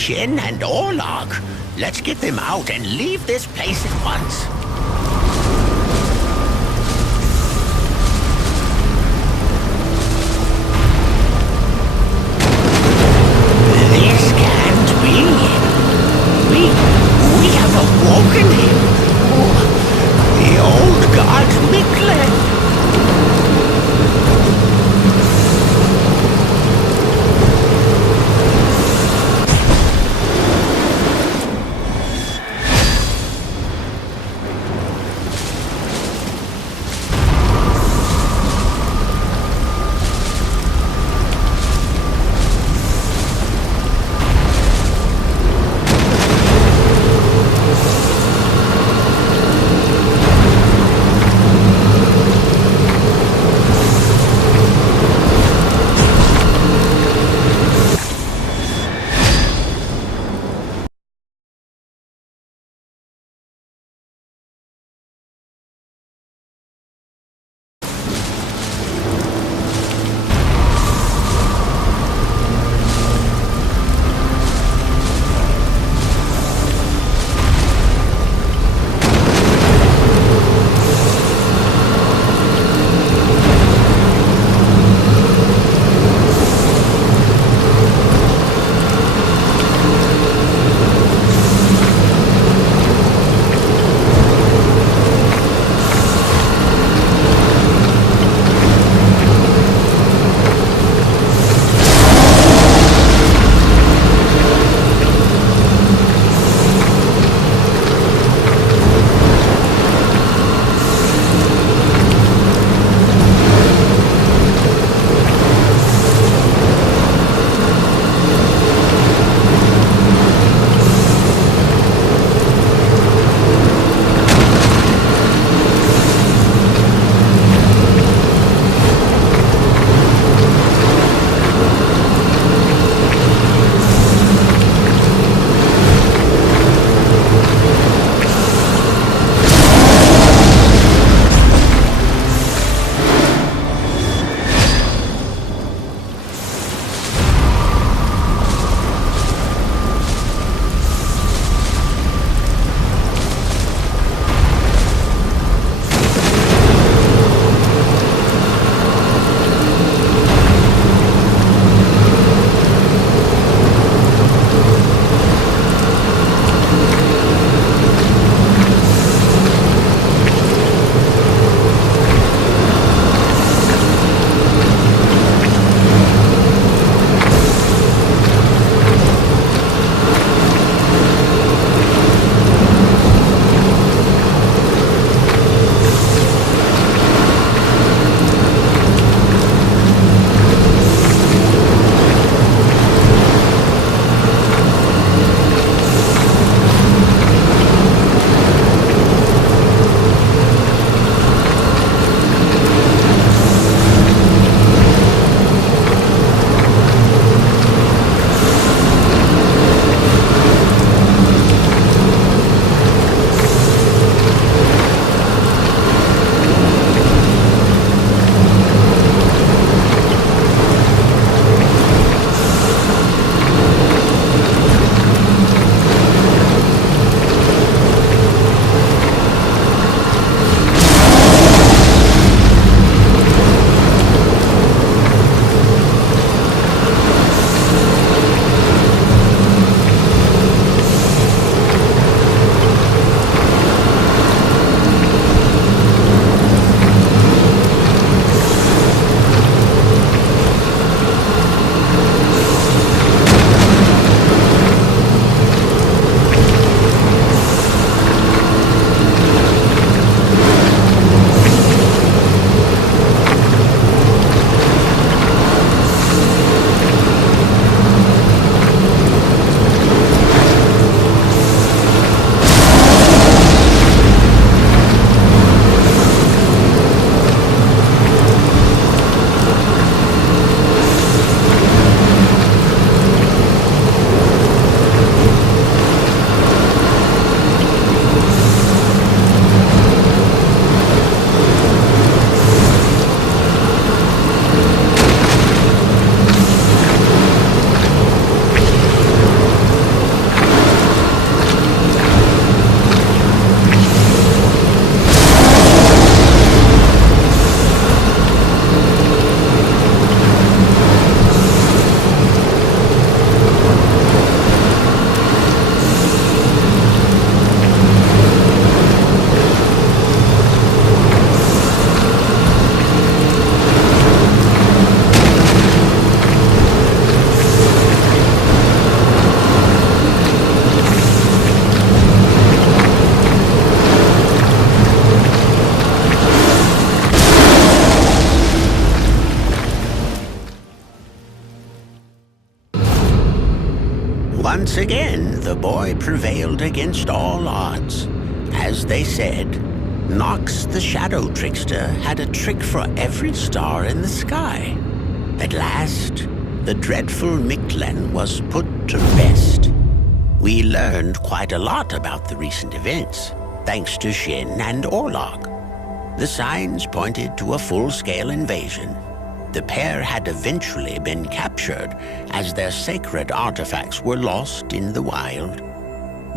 Shin and Orlog. Let's get them out and leave this place at once. This can't be. We have awoken him. The old god Miklen. Once again, the boy prevailed against all odds. As they said, Nox the Shadow Trickster had a trick for every star in the sky. At last, the dreadful Mictlan was put to rest. We learned quite a lot about the recent events, thanks to Shin and Orlog. The signs pointed to a full-scale invasion. The pair had eventually been captured as their sacred artifacts were lost in the wild.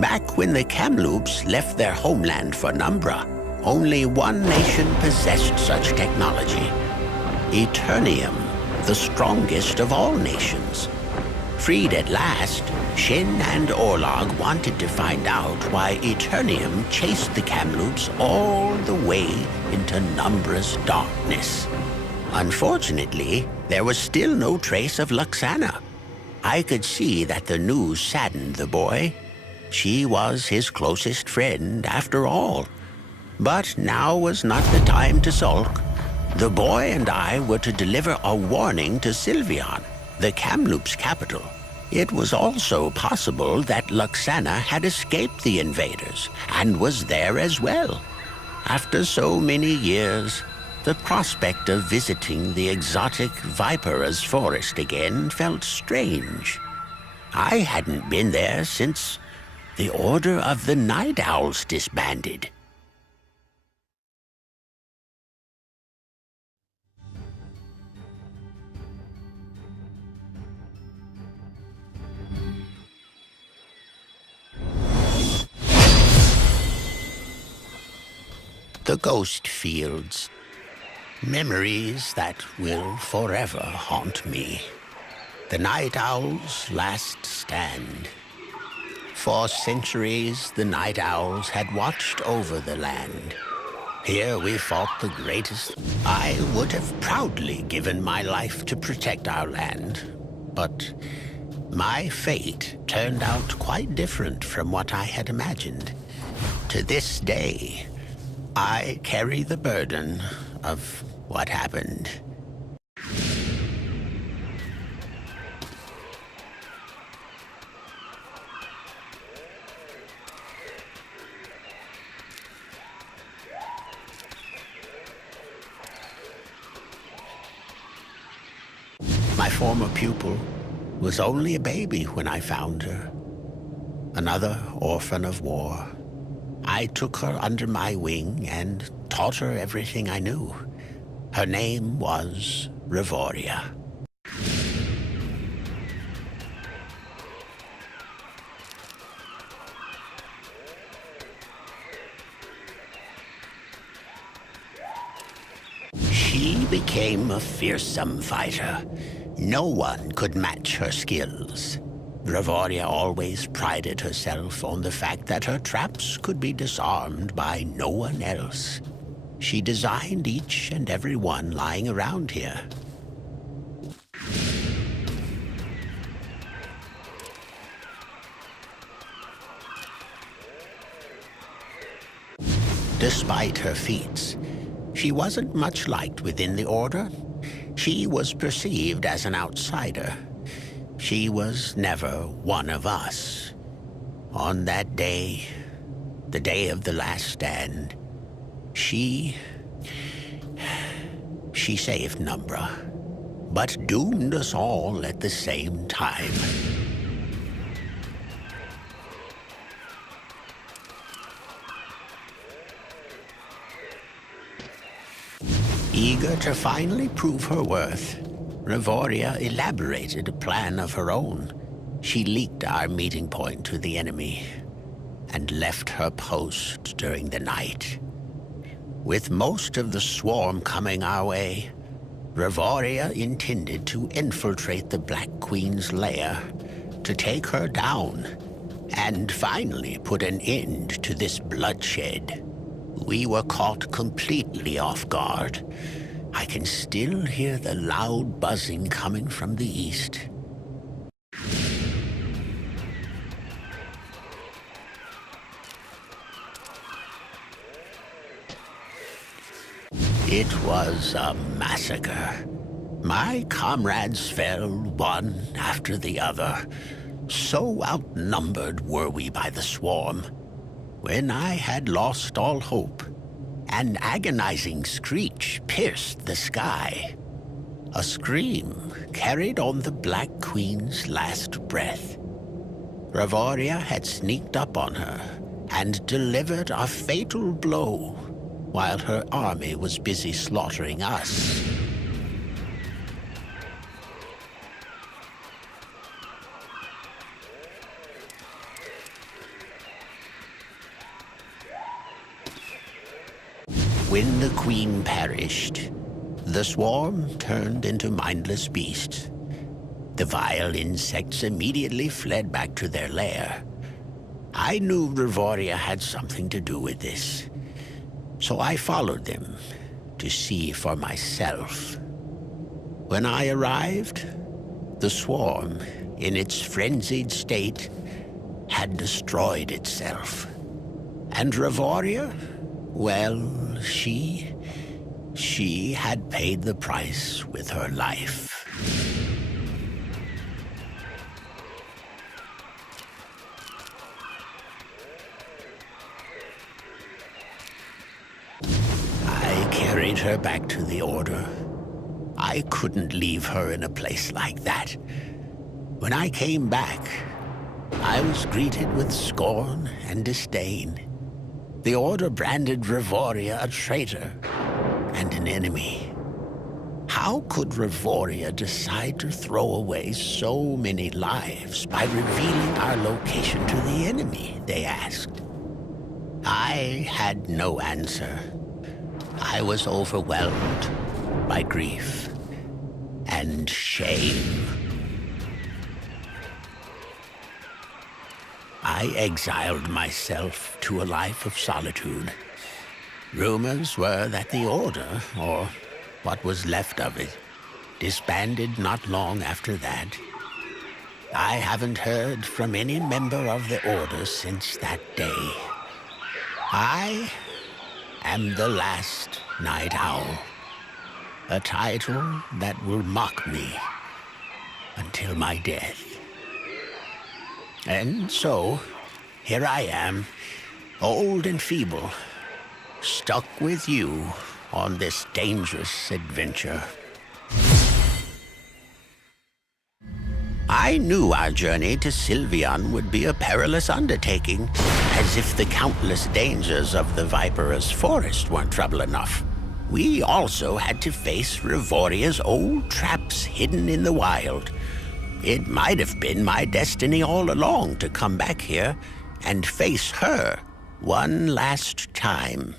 Back when the Kamloops left their homeland for Numbra, only one nation possessed such technology: Eternium, the strongest of all nations. Freed at last, Shin and Orlog wanted to find out why Eternium chased the Kamloops all the way into Numbra's darkness. Unfortunately, there was still no trace of Luxana. I could see that the news saddened the boy. She was his closest friend, after all. But now was not the time to sulk. The boy and I were to deliver a warning to Sylvian, the Kamloops' capital. It was also possible that Luxana had escaped the invaders and was there as well. After so many years, the prospect of visiting the exotic Viper's forest again felt strange. I hadn't been there since the Order of the Night Owls disbanded. The Ghost Fields. Memories that will forever haunt me. The Night Owls' last stand. For centuries, the Night Owls had watched over the land. Here we fought the greatest. I would have proudly given my life to protect our land, but my fate turned out quite different from what I had imagined. To this day, I carry the burden of what happened. My former pupil was only a baby when I found her. Another orphan of war. I took her under my wing and taught her everything I knew. Her name was Revoria. She became a fearsome fighter. No one could match her skills. Revoria always prided herself on the fact that her traps could be disarmed by no one else. She designed each and every one lying around here. Despite her feats, she wasn't much liked within the Order. She was perceived as an outsider. She was never one of us. On that day, the day of the last stand, she saved Numbra, but doomed us all at the same time. Eager to finally prove her worth, Revoria elaborated a plan of her own. She leaked our meeting point to the enemy and left her post during the night. With most of the swarm coming our way, Revoria intended to infiltrate the Black Queen's lair, to take her down, and finally put an end to this bloodshed. We were caught completely off guard. I can still hear the loud buzzing coming from the east. It was a massacre. My comrades fell one after the other. So outnumbered were we by the swarm, when I had lost all hope, an agonizing screech pierced the sky. A scream carried on the Black Queen's last breath. Ravoria had sneaked up on her and delivered a fatal blow while her army was busy slaughtering us. When the queen perished, the swarm turned into mindless beasts. The vile insects immediately fled back to their lair. I knew Ravoria had something to do with this, so I followed them to see for myself. When I arrived, the swarm, in its frenzied state, had destroyed itself. And Ravoria, well, she had paid the price with her life. I carried her back to the Order. I couldn't leave her in a place like that. When I came back, I was greeted with scorn and disdain. The Order branded Ravoria a traitor and an enemy. How could Ravoria decide to throw away so many lives by revealing our location to the enemy, they asked. I had no answer. I was overwhelmed by grief and shame. I exiled myself to a life of solitude. Rumors were that the Order, or what was left of it, disbanded not long after that. I haven't heard from any member of the Order since that day. I am the last Night Owl, a title that will mock me until my death. And so, here I am, old and feeble, stuck with you on this dangerous adventure. I knew our journey to Sylvian would be a perilous undertaking, as if the countless dangers of the Viperous Forest weren't trouble enough. We also had to face Ravoria's old traps hidden in the wild. It might have been my destiny all along to come back here and face her one last time.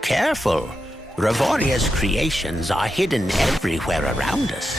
Careful! Ravoria's creations are hidden everywhere around us.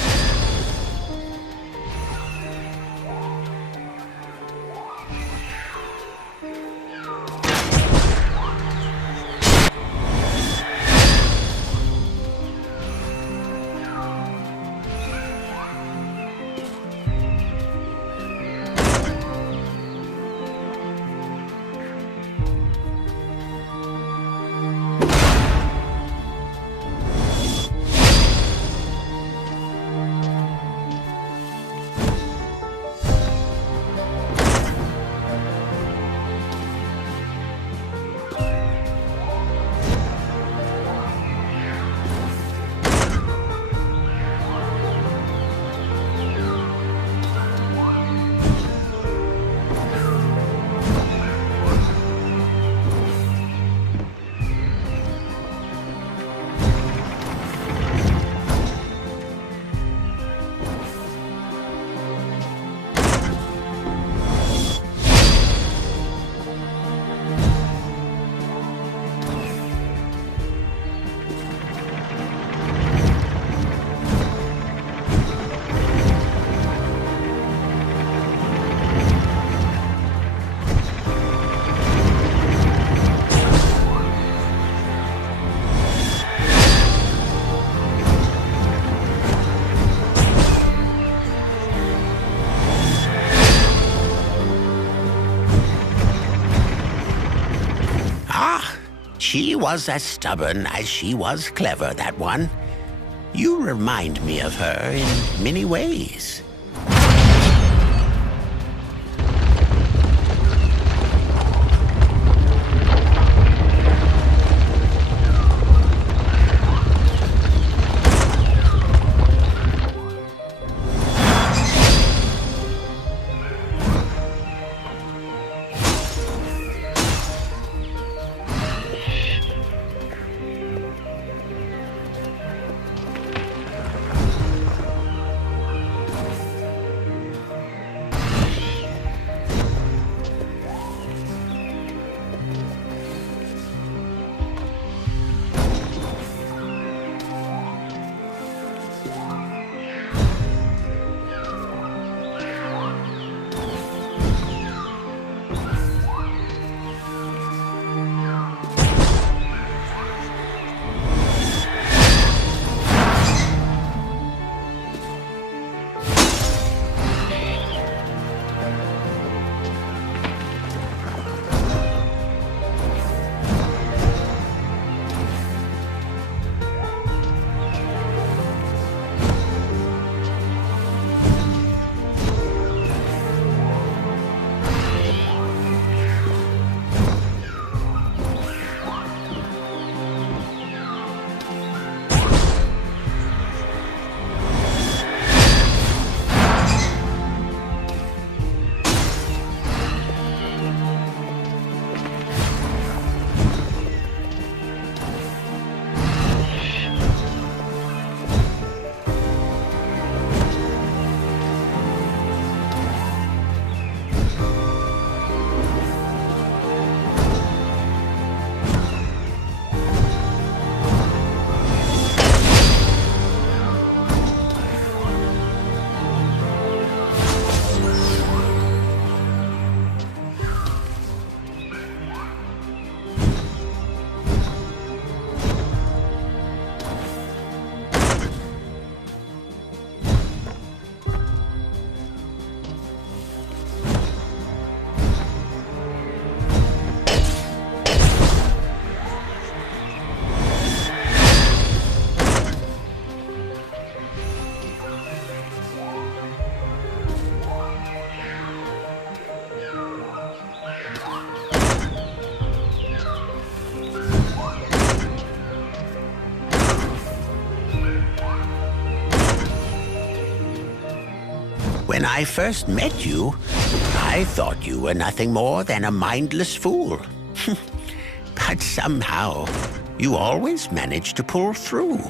She was as stubborn as she was clever, that one. You remind me of her in many ways. When I first met you, I thought you were nothing more than a mindless fool. But somehow, you always managed to pull through.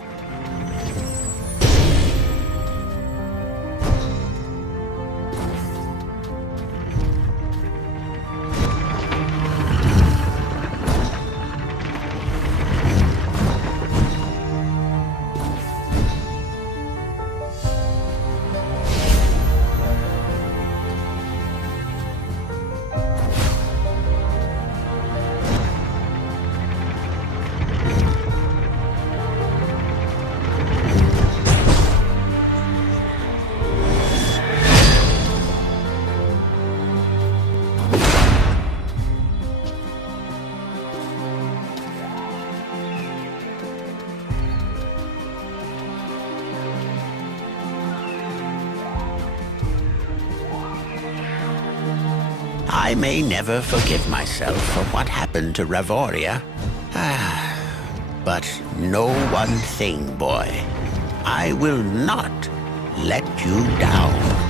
I may never forgive myself for what happened to Ravoria. But know one thing, boy. I will not let you down.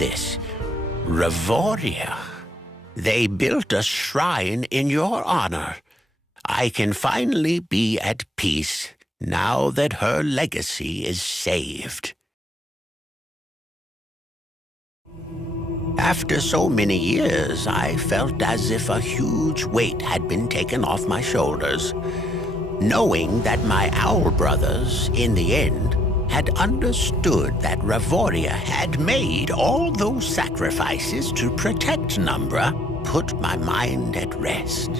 this. Ravoria. They built a shrine in your honor. I can finally be at peace now that her legacy is saved. After so many years, I felt as if a huge weight had been taken off my shoulders, knowing that my owl brothers, in the end, had understood that Ravoria had made all those sacrifices to protect Numbra put my mind at rest.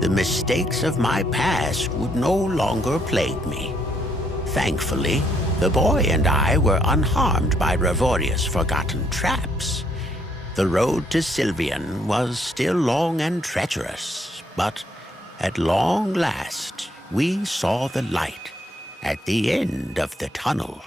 The mistakes of my past would no longer plague me. Thankfully, the boy and I were unharmed by Ravoria's forgotten traps. The road to Sylvian was still long and treacherous, but at long last we saw the light at the end of the tunnel.